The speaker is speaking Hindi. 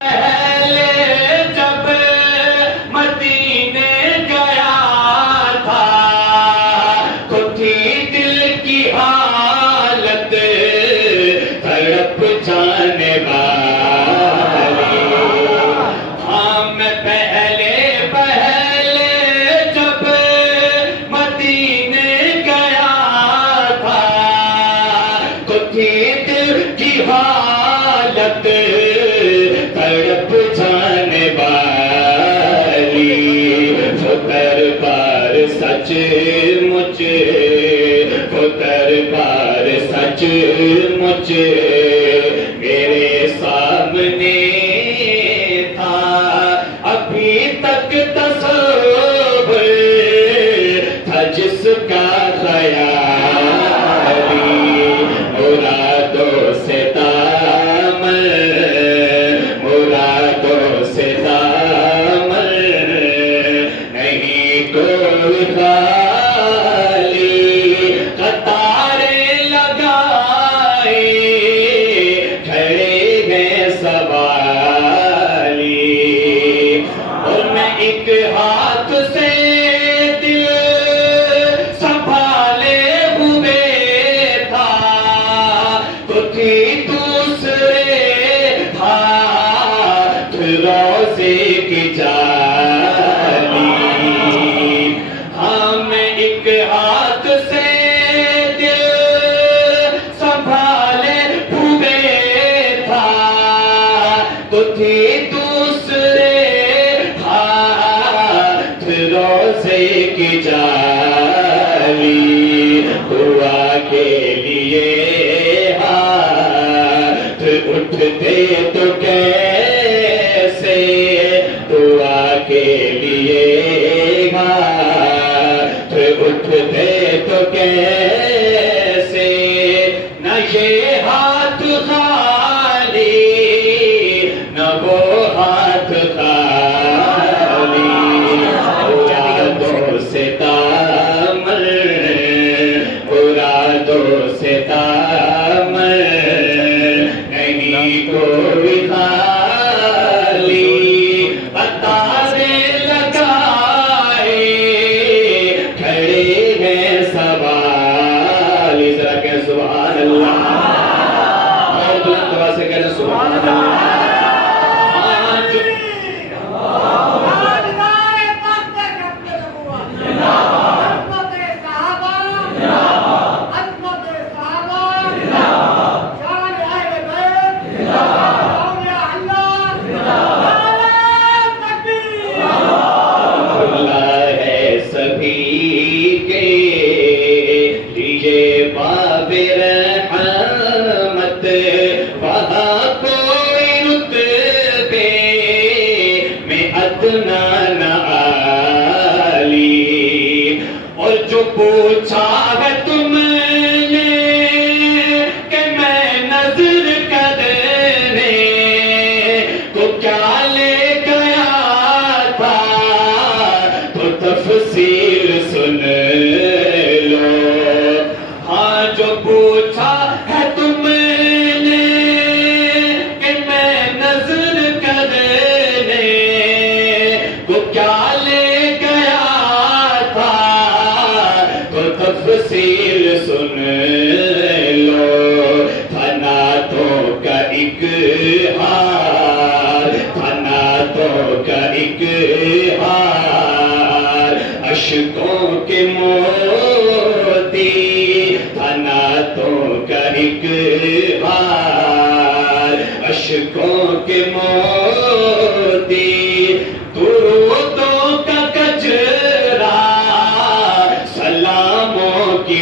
पहले जब मदीने गया था तो थी दिल की हालत तड़प जाने वाली। हाँ मैं पहले जब मदीने गया था तो थी दिल की हालत तड़प जाने वाली। वो दरबार सच मुझे, वो दरबार सच मुझे मेरे सामने था। अभी तक तस्वीर था जिसका ख्याली मुरादों से एक हाथ से दिल संभाले हुए था तो थी दूसरे हाथ रोज़े की जाली। हम एक हाथ से दिल संभाले हुए था तो थी दूसरे रोज़े की जाली। दुआ के लिए हाथ उठते तो कैसे, दुआ के लिए हाथ उठते तो कैसे। न ये हाथ खाली न वो हाथ खाली। मुरादों से तामल नहीं कोई खाली। अतारे लगाए खड़े हैं सवाल। जरा कह सुभान अल्लाह, और बुलंद आवाज से कहना सुभान अल्लाह। और जो पूछा है तुमने कि मैं नजर करने तो क्या ले गया था तो तफसील सुन लो। हाँ जो पूछा है तुमने कि मैं नजर करने तो क्या ले तफसील सुन लो। थनातों का एक हार, थनातों का एक हार अश्कों के मोती। थनातों का एक हार अश्कों के मोती। दुरूदों का गजरा सलामों की